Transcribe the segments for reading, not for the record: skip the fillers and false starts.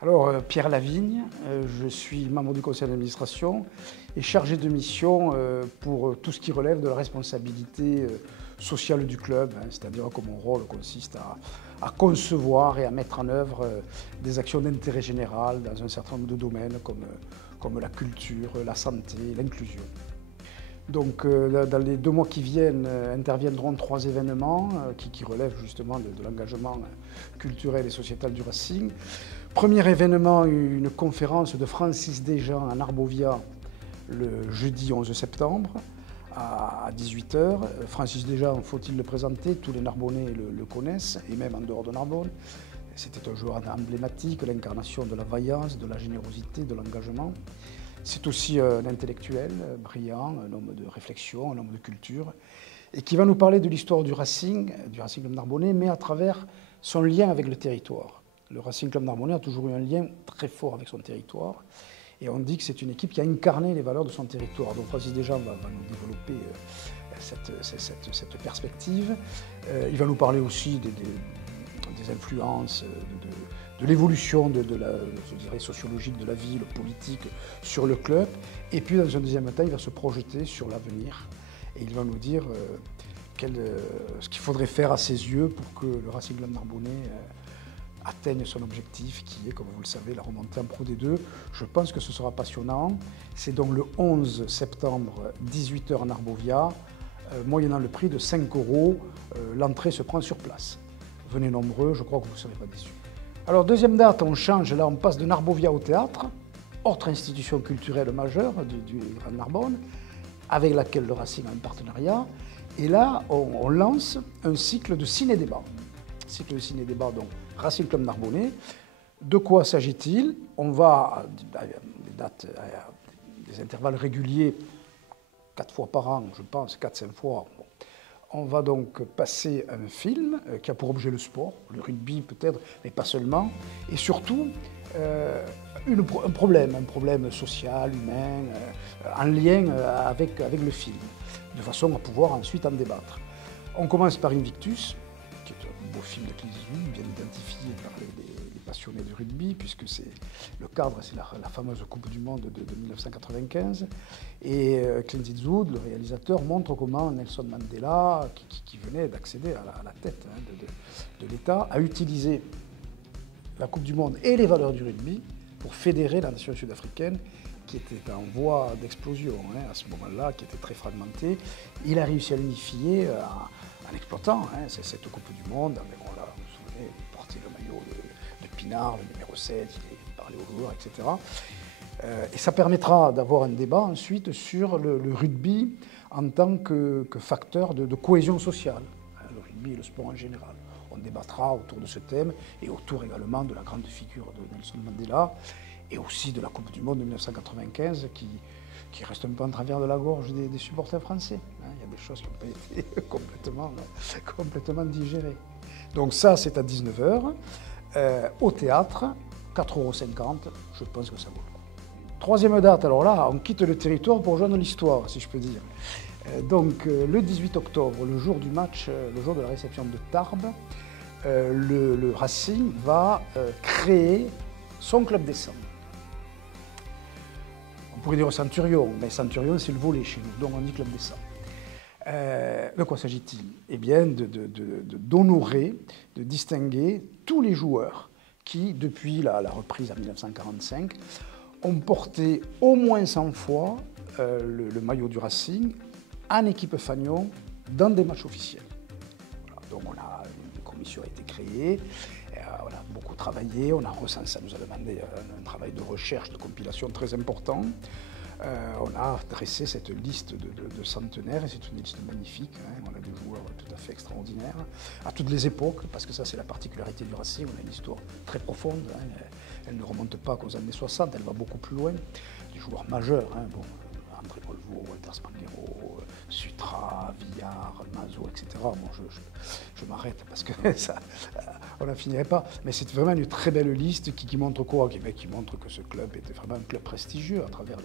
Alors, Pierre Lavigne, je suis membre du conseil d'administration et chargé de mission pour tout ce qui relève de la responsabilité sociale du club, c'est-à-dire que mon rôle consiste à concevoir et à mettre en œuvre des actions d'intérêt général dans un certain nombre de domaines comme la culture, la santé, l'inclusion. Donc, dans les 2 mois qui viennent, interviendront 3 événements qui relèvent justement de l'engagement culturel et sociétal du Racing. Premier événement, une conférence de Francis Desjean à Narbovia le jeudi 11 septembre à 18 h. Francis Desjean, faut-il le présenter, tous les Narbonnais le connaissent, et même en dehors de Narbonne. C'était un joueur emblématique, l'incarnation de la vaillance, de la générosité, de l'engagement. C'est aussi un intellectuel brillant, un homme de réflexion, un homme de culture, et qui va nous parler de l'histoire du Racing Club Narbonnais, mais à travers son lien avec le territoire. Le Racing Club Narbonnais a toujours eu un lien très fort avec son territoire, et on dit que c'est une équipe qui a incarné les valeurs de son territoire. Donc Francis Desjean va nous développer cette perspective. Il va nous parler aussi des influences, de l'évolution je dirais, sociologique de la ville, politique sur le club. Et puis, dans un deuxième temps, il va se projeter sur l'avenir. Et il va nous dire ce qu'il faudrait faire à ses yeux pour que le Racing Club Narbonnais atteigne son objectif, qui est, comme vous le savez, la remontée en Pro D2. Je pense que ce sera passionnant. C'est donc le 11 septembre, 18 h à Narbovia, moyennant le prix de 5 €. L'entrée se prend sur place. Venez nombreux, je crois que vous ne serez pas déçus. Alors, deuxième date, on change, là on passe de Narbovia au théâtre, autre institution culturelle majeure du Grand Narbonne, avec laquelle le Racing a un partenariat. Et là, on lance un cycle de ciné-débat. Cycle de ciné-débat, donc Racing Club Narbonnais. De quoi s'agit-il? On va à des intervalles réguliers, 4 fois par an, je pense, 4-5 fois. On va donc passer un film qui a pour objet le sport, le rugby peut-être, mais pas seulement, et surtout un problème social, humain, en lien avec le film, de façon à pouvoir ensuite en débattre. On commence par Invictus, qui est un beau film de Clint Eastwood, bien identifié par les passionnés de rugby, puisque le cadre, c'est la fameuse Coupe du Monde de 1995. Et Clint Eastwood, le réalisateur, montre comment Nelson Mandela, qui venait d'accéder à la tête de l'État, a utilisé la Coupe du Monde et les valeurs du rugby pour fédérer la nation sud-africaine, qui était en voie d'explosion à ce moment-là, qui était très fragmentée. Il a réussi à l'unifier en exploitant cette Coupe du Monde. Mais bon, là, vous vous souvenez, il portait le maillot de Pinard, le numéro 7, il parlait aux joueurs, etc. Et ça permettra d'avoir un débat ensuite sur le rugby en tant que facteur de cohésion sociale, le rugby et le sport en général. On débattra autour de ce thème et autour également de la grande figure de Nelson Mandela et aussi de la Coupe du Monde de 1995 qui reste un peu en travers de la gorge des supporters français. Il y a des choses qui n'ont pas été complètement digérées. Donc ça, c'est à 19 h. Au théâtre, 4,50 €, je pense que ça vaut le coup. Troisième date, alors là, on quitte le territoire pour rejoindre l'histoire, si je peux dire. Donc, le 18 octobre, le jour du match, le jour de la réception de Tarbes, le Racing va créer son club des 100. On pourrait dire Centurion, mais Centurion, c'est le volet chez nous, donc on dit club des 100. De quoi s'agit-il? Eh bien, d'honorer, de distinguer tous les joueurs qui, depuis la reprise en 1945, ont porté au moins 100 fois le maillot du Racing en équipe fanion dans des matchs officiels. Voilà, donc une commission a été créée, on a beaucoup travaillé, ça nous a demandé un travail de recherche, de compilation très important. On a dressé cette liste de centenaires, et c'est une liste magnifique. On a des joueurs tout à fait extraordinaires, à toutes les époques, parce que ça c'est la particularité du Racing, on a une histoire très profonde. Elle ne remonte pas qu'aux années 60, elle va beaucoup plus loin. Des joueurs majeurs, André Polvo, Walter Spanghero, Sutra, Villard, Mazo, etc. Bon, je m'arrête parce que ça, on n'en finirait pas. Mais c'est vraiment une très belle liste qui montre quoi? Qui montre que ce club était vraiment un club prestigieux à travers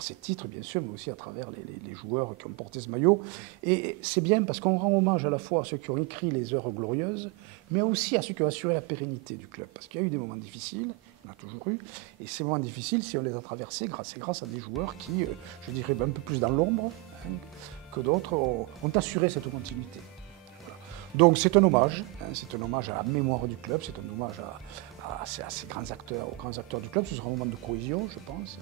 ses titres, bien sûr, mais aussi à travers les joueurs qui ont porté ce maillot. Et c'est bien parce qu'on rend hommage à la fois à ceux qui ont écrit les heures glorieuses, mais aussi à ceux qui ont assuré la pérennité du club. Parce qu'il y a eu des moments difficiles, On a toujours eu. Et ces moments difficiles, si on les a traversés, c'est grâce à des joueurs qui, je dirais, un peu plus dans l'ombre que d'autres, ont assuré cette continuité. Voilà. Donc c'est un hommage à la mémoire du club, c'est un hommage à ces grands acteurs, aux grands acteurs du club. Ce sera un moment de cohésion, je pense,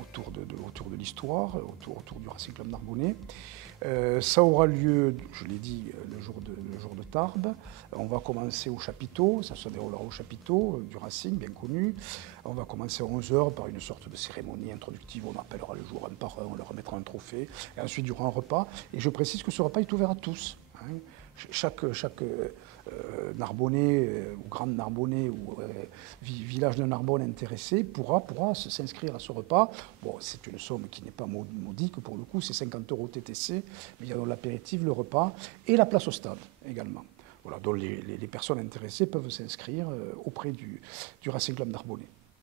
autour de l'histoire, autour du Racing Club Narbonnais. Ça aura lieu, je l'ai dit, le jour de Tarbes. On va commencer au chapiteau, ça se déroulera au chapiteau du Racing, bien connu. On va commencer à 11 h par une sorte de cérémonie introductive. On appellera les joueurs un par un, on leur remettra un trophée. Et ensuite, il y aura un repas. Et je précise que ce repas est ouvert à tous. Chaque Narbonnais ou grande Narbonnais ou village de Narbonne intéressé pourra s'inscrire à ce repas. Bon, c'est une somme qui n'est pas modique pour le coup, c'est 50 € TTC, mais il y a l'apéritif, le repas et la place au stade également. Voilà, donc les personnes intéressées peuvent s'inscrire auprès du Racing Club Narbonnais.